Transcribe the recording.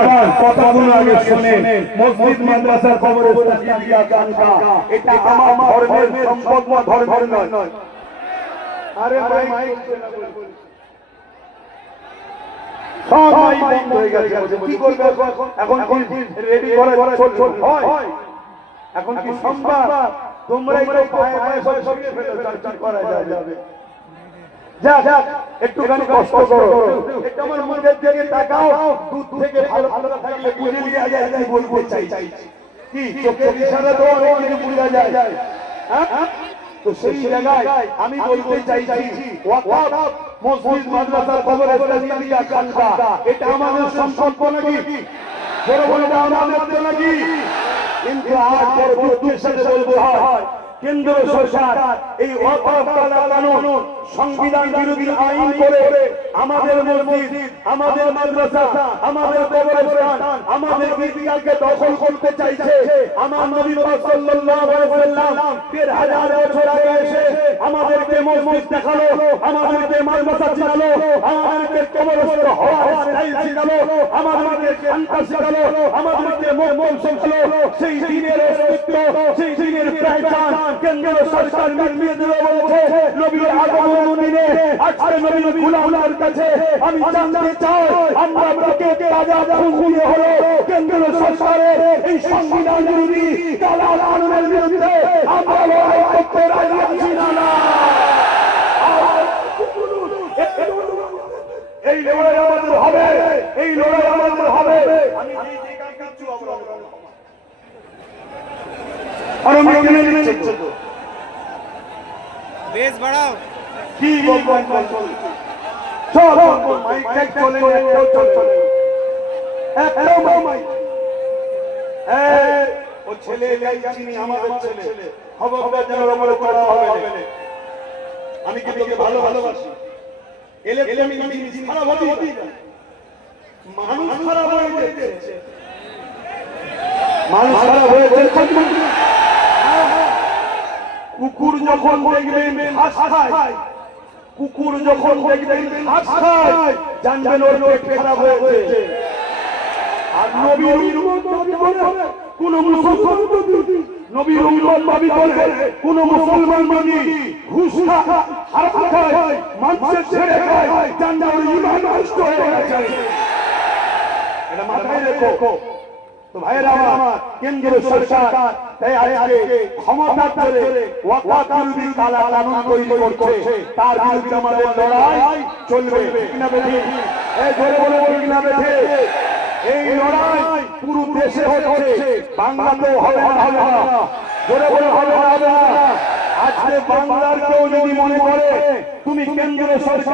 আমার কথাগুলো আগে শুনেন। মসজিদ মাদ্রাসার কবরস্থান ঈদগাহ খানকা এটা আমার ধর্মের সম্পদ বা ধর্মের নয়। আরে মাইক সব মাইক বন্ধ হয়ে গেছে। কি করবে এখন? এখন কি রেডি করে হয়? এখন কি সম্ভব? তোমরাই তো পায়ে পায়ে সব সরিয়ে ফেলো, চার করা যাবে। যা একটুখানি কষ্ট করো, একটু আমার মুখের দিকে তাকাও। দুধ থেকে ভালো থাকলে বুঝে নিয়ে যায়, তাই বলতে চাই। কি চোখের ইশারা তো অনেক কিছু বোঝা যায়। হ্যাঁ, তো সেই জায়গায় আমি বলতে চাইছি ওয়াকফ মসজিদ মাদ্রাসার কবরস্থান ঈদগাহ খানকা এটা আমাদের সম্পদ নাকি? বড় বড় আমাদের তো নাকি? কিন্তু আজ বড় দুঃখের সাথে বলতে হয় কেন্দ্র সরকার এই ওয়াকফ কানুন সংবিধান বিরোধী আইন করে আমাদের মসজিদ, আমাদের মাদ্রাসা, আমাদের কবরস্থান, আমাদের ঈদগাহকে দখল করতে চাইছে। আমার নবী সাল্লাল্লাহু আলাইহি ওয়াসাল্লাম ১৩,০০০ বছর আগে এসে আমাদেরকে মসজিদ দেখালো, আমাদেরকে মাদ্রাসা শেখালো, আমাদেরকে কবরস্থান হওয়ার স্টাইল শেখালো, আমাদেরকে খানকা শেখালো, আমাদেরকে মক্তব শেখালো। সেই দিনের অস্তিত্ব, সেই দিনের পহচান কেন্দ্র সরকার মিটিয়ে দেবে বলেছে। নবীর আগমন দিনে আজকে নবীর গোলামের কাছে আমি জানতে চাই, আমরা বুকে তাজা খুন হলো কেন্দ্র সরকারের এই সংবিধান বিরোধী কালা কানুনের বিরুদ্ধে আমরা লড়াই করতে রাজি আছি না? এই লড়াই আমাদের হবে, এই লড়াই আমাদের হবে। আমি আর আমি কেন নিচ্ছি তো বেশ বাড়াও কি বলবো? সব মাইক টেক চলে চলে মাইক ও ছেলে চিনি আমাদের ছেলে খবরদার যেন রমলে করা হবে না। আমি কি তোকে ভালোবাসি? ইলেকট্রনিক জিনিস খারাপ হতেই পারে, মানুষ খারাপ হয়ে যাচ্ছে, মানুষ খারাপ হয়েছে। কুকুর যখন দেখবেন ঘাস খায়, কুকুর যখন দেখবেন ঘাস খায়, জানবেন ওর পেট খারাপ হয়েছে। আর নবীর উম্মত দাবি করে কোন মুসলমান, নবীর উম্মত দাবি করে কোন মুসলমান মানে ঘুষ খায়, হারাম খায়, মানুষের ছেড়ে খায়, জানবেন ওর ঈমান নষ্ট হয়ে গেছে। এটা মাথায় রেখো। তো ভাইরা আমার, কেন্দ্র সরকার তাই আজকে ক্ষমতা ধরে ওয়াকফ বিরোধী কালা কানুন তৈরি করছে। তার বিরুদ্ধে আমাদের লড়াই চলবে। ঠিক না বেঠি? এই জোরে বলে ঠিক না বেঠি? এই লড়াই পুরো দেশে হচ্ছে, বাংলাতেও হবে না। জোরে বলে হবে না। আজকে বাংলার কেউ যদি মনে করে তুমি কেন্দ্র সরকার